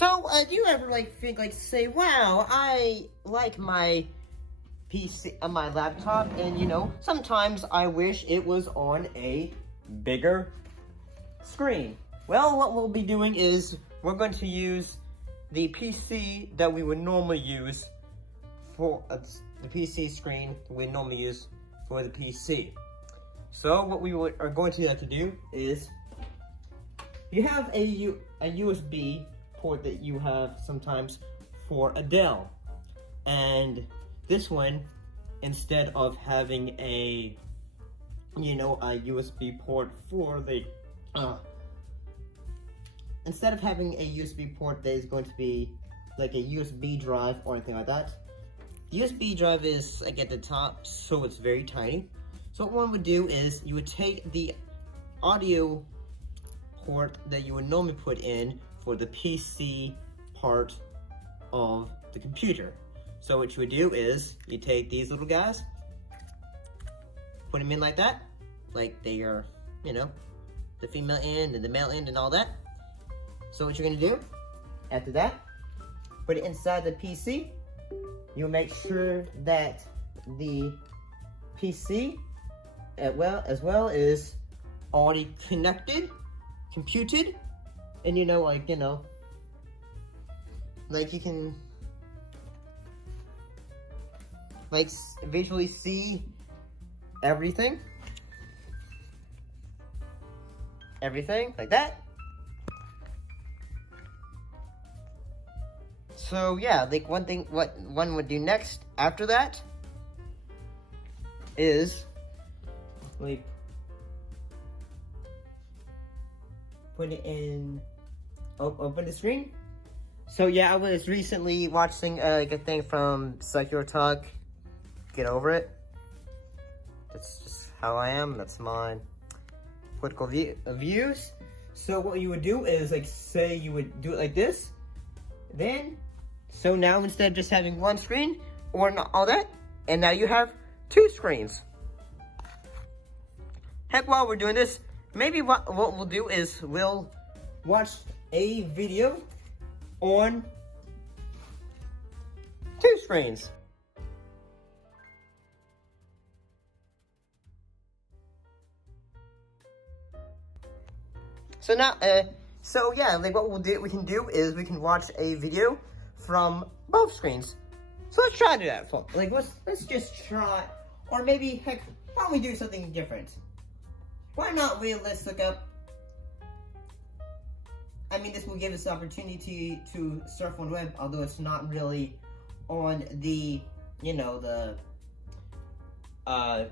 So, do you ever say, wow, I like my PC, my laptop, and sometimes I wish it was on a bigger screen. Well, what we'll be doing is we're going to use the PC that we would normally use for the PC screen we normally use for the PC. So what we are going to have to do is, you have a USB port that you have sometimes for a Dell, and this one, instead of having a USB port for the instead of having a USB port that is going to be like a USB drive or anything like that, the USB drive is like at the top, so it's very tiny. So what one would do is you would take the audio port that you would normally put in for the PC part of the computer. So what you would do is you take these little guys, put them in like that, like they are, the female end and the male end and all that. So what you're gonna do after that, put it inside the PC. You'll make sure that the PC as well is already connected, computed, and you can visually see everything like that. So yeah, what one would do next after that is put it in, open the screen. So yeah, I was recently watching a thing from Secular Talk. Get over it. That's just how I am. That's my political views. So what you would do is say you would do it like this. Then, so now instead of just having one screen or not all that, and now you have two screens. Heck, while we're doing this, maybe what we'll do is we'll watch a video on two screens. So now, so yeah, what we can do is we can watch a video from both screens. So let's try to do that. Let's just try, or maybe heck, why don't we do something different? Why not let's look up. I mean, this will give us the opportunity to surf on the web, although it's not really on the the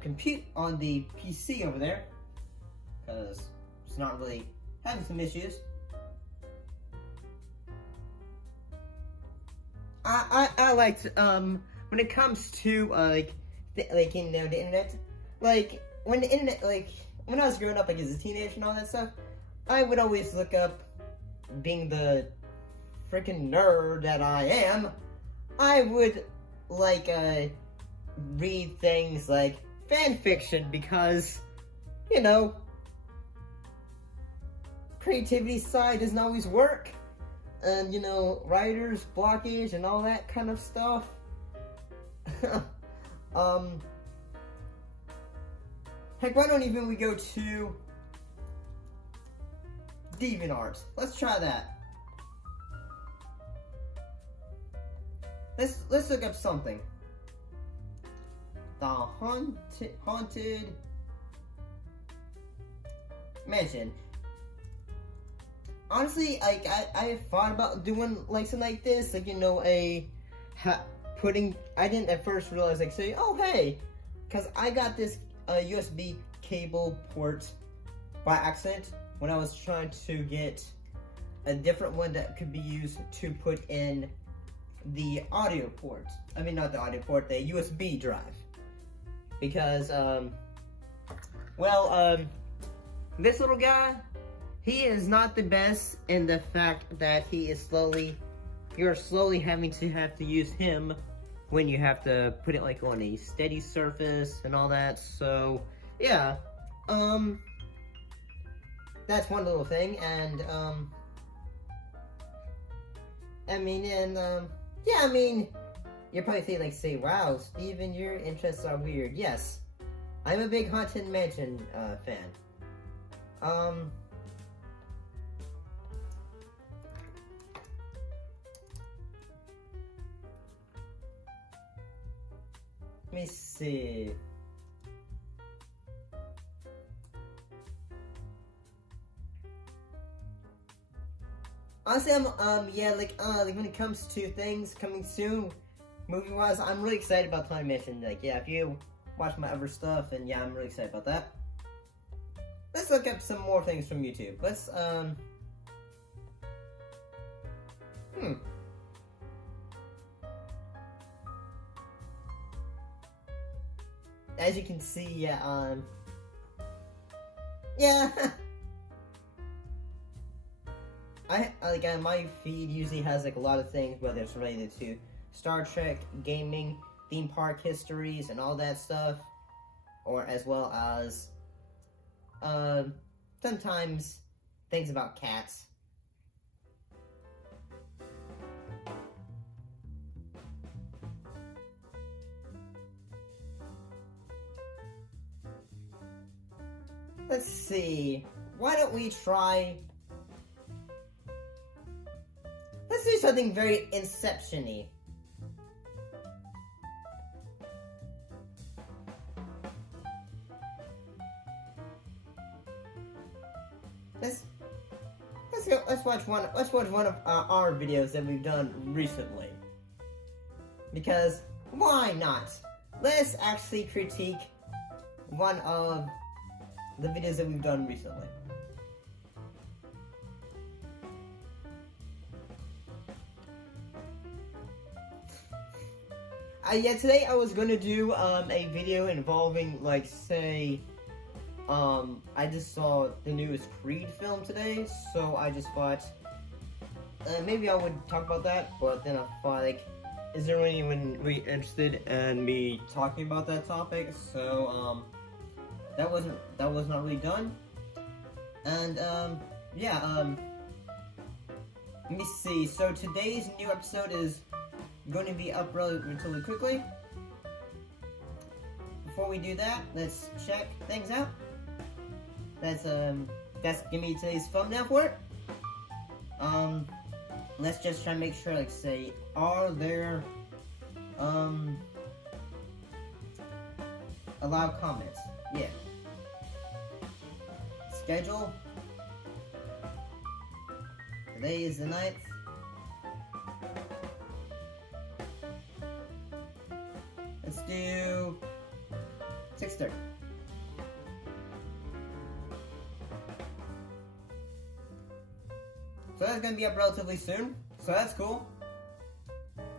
compute on the PC over there, because it's not really having some issues. I like to, when it comes to the internet, when the internet, when I was growing up as a teenager and all that stuff, I would always look up, being the freaking nerd that I am, I would read things like fanfiction, because creativity side doesn't always work, and writers blockage and all that kind of stuff. Heck, why don't we go to Devinart? Let's try that. Let's look up something. The haunted mansion. Honestly, I have thought about doing something like this, I didn't at first realize oh hey, because I got this USB cable port by accident when I was trying to get a different one that could be used to put in the audio port. I mean, not the audio port, the USB drive. Because, this little guy, he is not the best in the fact that he is you're slowly having to use him when you have to put it on a steady surface and all that. So yeah, that's one little thing. And I mean, and, yeah, I mean, you're probably thinking, like, say, wow, Steven, your interests are weird. Yes, I'm a big Haunted Mansion, fan. Let me see. Honestly, yeah, like when it comes to things coming soon, movie-wise, I'm really excited about Haunted Mansion. Like, yeah, if you watch my other stuff, and yeah, I'm really excited about that. Let's look up some more things from YouTube. Let's, As you can see, yeah, yeah. My feed usually has like a lot of things, whether it's related to Star Trek, gaming, theme park histories, and all that stuff, or as well as sometimes things about cats. Let's see. Why don't we try? Let's do something very Inception-y. Let's watch one of our videos that we've done recently. Because why not? Let's actually critique one of the videos that we've done recently. Yeah, today I was gonna do a video involving, like, say, I just saw the newest Creed film today, so I just thought maybe I would talk about that, but then I thought, like, is there anyone really interested in me talking about that topic? So that was not really done. And yeah, let me see. So today's new episode is going to be up relatively quickly. Before we do that, let's check things out. That's give me today's thumbnail for it. Let's just try and make sure, like, say, are there allowed comments? Yeah. Schedule. Today is the 9th. Let's do 6:30. So that's gonna be up relatively soon. So that's cool.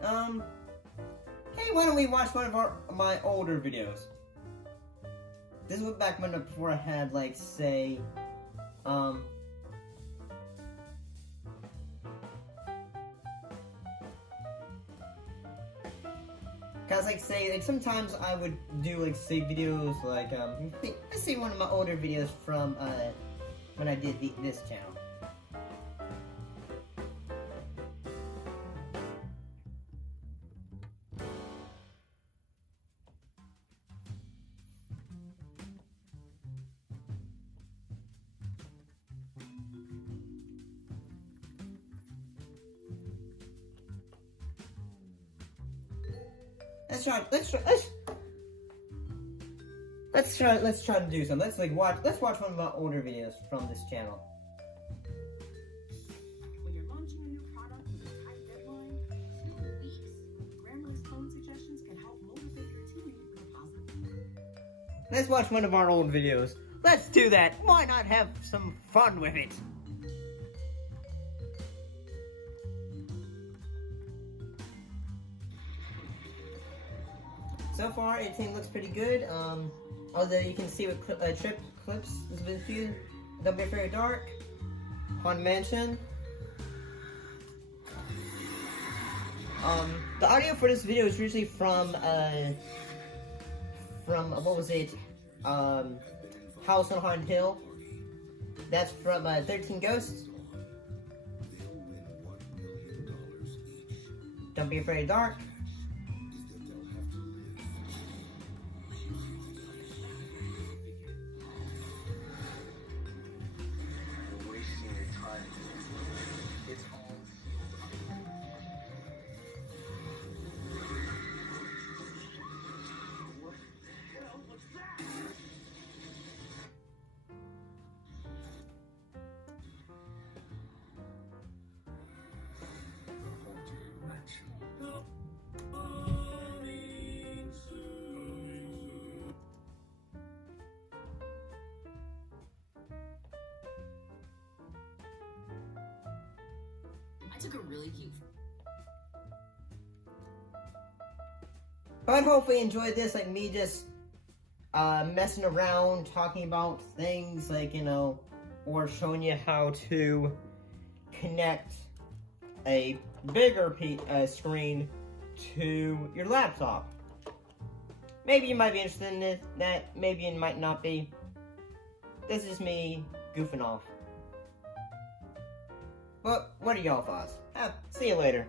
Hey, why don't we watch one of my older videos? This was back when before I had, like, say, cause, like, say, like, sometimes I would do, like, say, videos, like, let's see one of my older videos from, when I did this channel. Let's try to do something. Let's watch one of my older videos from this channel. When you're launching a new product with a tight deadline, 2 weeks, Grammarly's phone suggestions can help motivate your team to go positive. Let's watch one of our old videos. Let's do that. Why not have some fun with it? So far, everything looks pretty good. Although you can see with clips, there's been a few. Don't Be Very Dark, Haunted Mansion. The audio for this video is usually from what was it? House on Haunted Hill. That's from 13 Ghosts. Don't be afraid of dark. You're wasting your time. It's all sealed up. What the hell was that? I took a really cute. But hopefully you enjoyed this, like me just messing around, talking about things like, you know, or showing you how to connect a bigger screen to your laptop. Maybe you might be interested in that, maybe you might not be. This is me goofing off. But what are y'all thoughts? See you later.